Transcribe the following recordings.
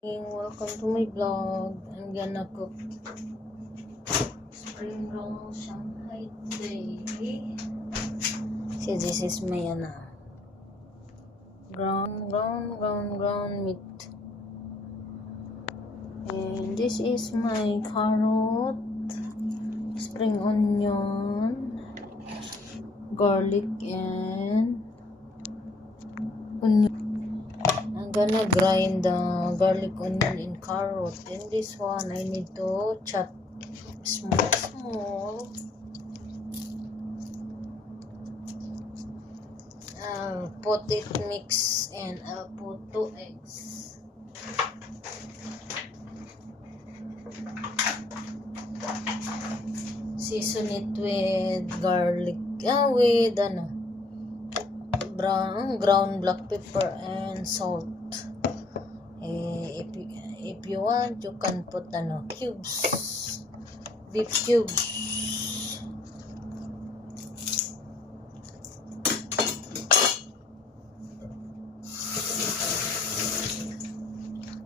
Welcome to my vlog. I'm gonna cook spring roll Shanghai today. See, this is my ground meat. And this is my carrot, spring onion, garlic, and onion. I'm gonna grind the garlic, onion, and carrot. And this one, I need to chop small. I'll put it mix and I'll put 2 eggs. Season it with garlic, with ground black pepper and salt. If you want, you can put cubes, beef cubes.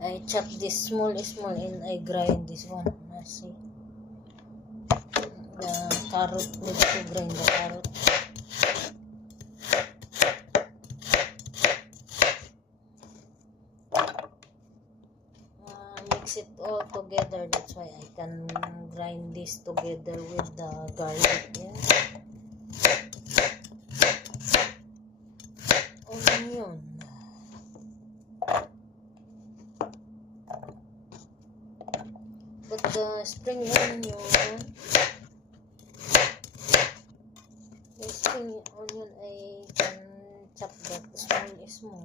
I chop this small and I grind this one. See, the carrot, need to grind the carrot. Mix it all together. That's why I can grind this together with the garlic and onion. But the spring onion I can chop that small.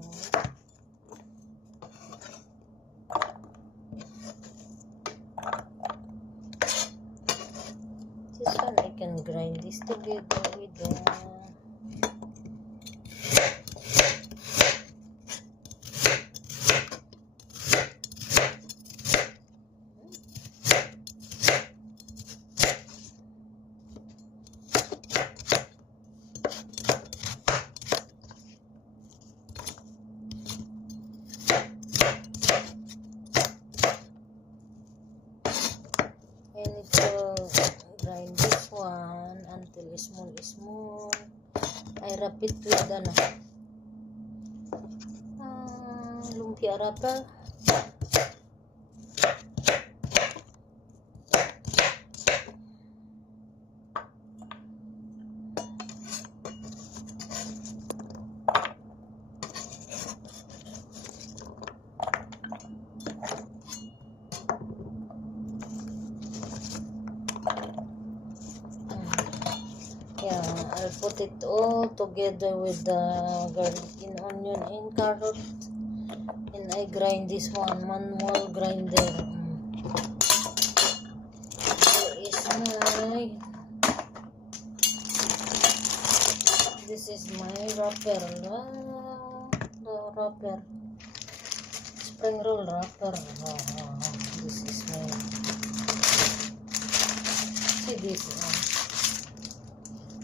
This one I can grind this together with the grind this one until small. I wrap it with lumpia wrapper. I'll put it all together with the garlic and onion and carrot, and I grind this one manual grinder. This is my wrapper, the wrapper, spring roll wrapper. This is my, see this one.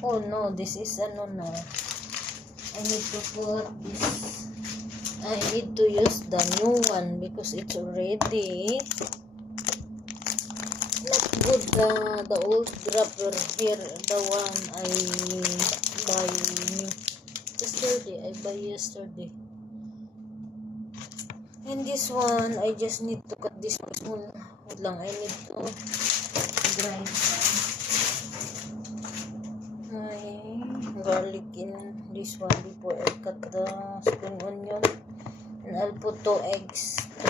Oh no, this is I need to put this. I need to use the new one because it's already not good. The old wrapper here, the one I buy yesterday. And this one, I just need to cut this one small. Wait lang, I need to grind garlic in this one before I cut the spring onion, and I'll put 2 eggs to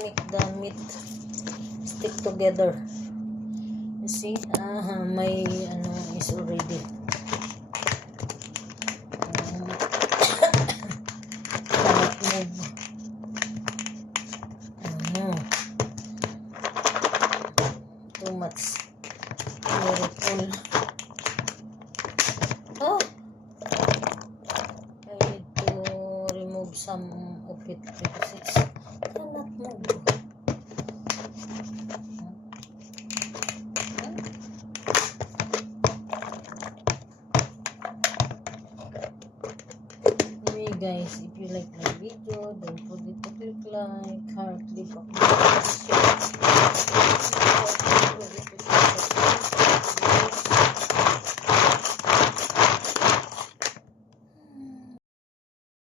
make the meat stick together. You see, my is already cannot move. Too much, very full. I need to remove some of it because it's cannot move. pa.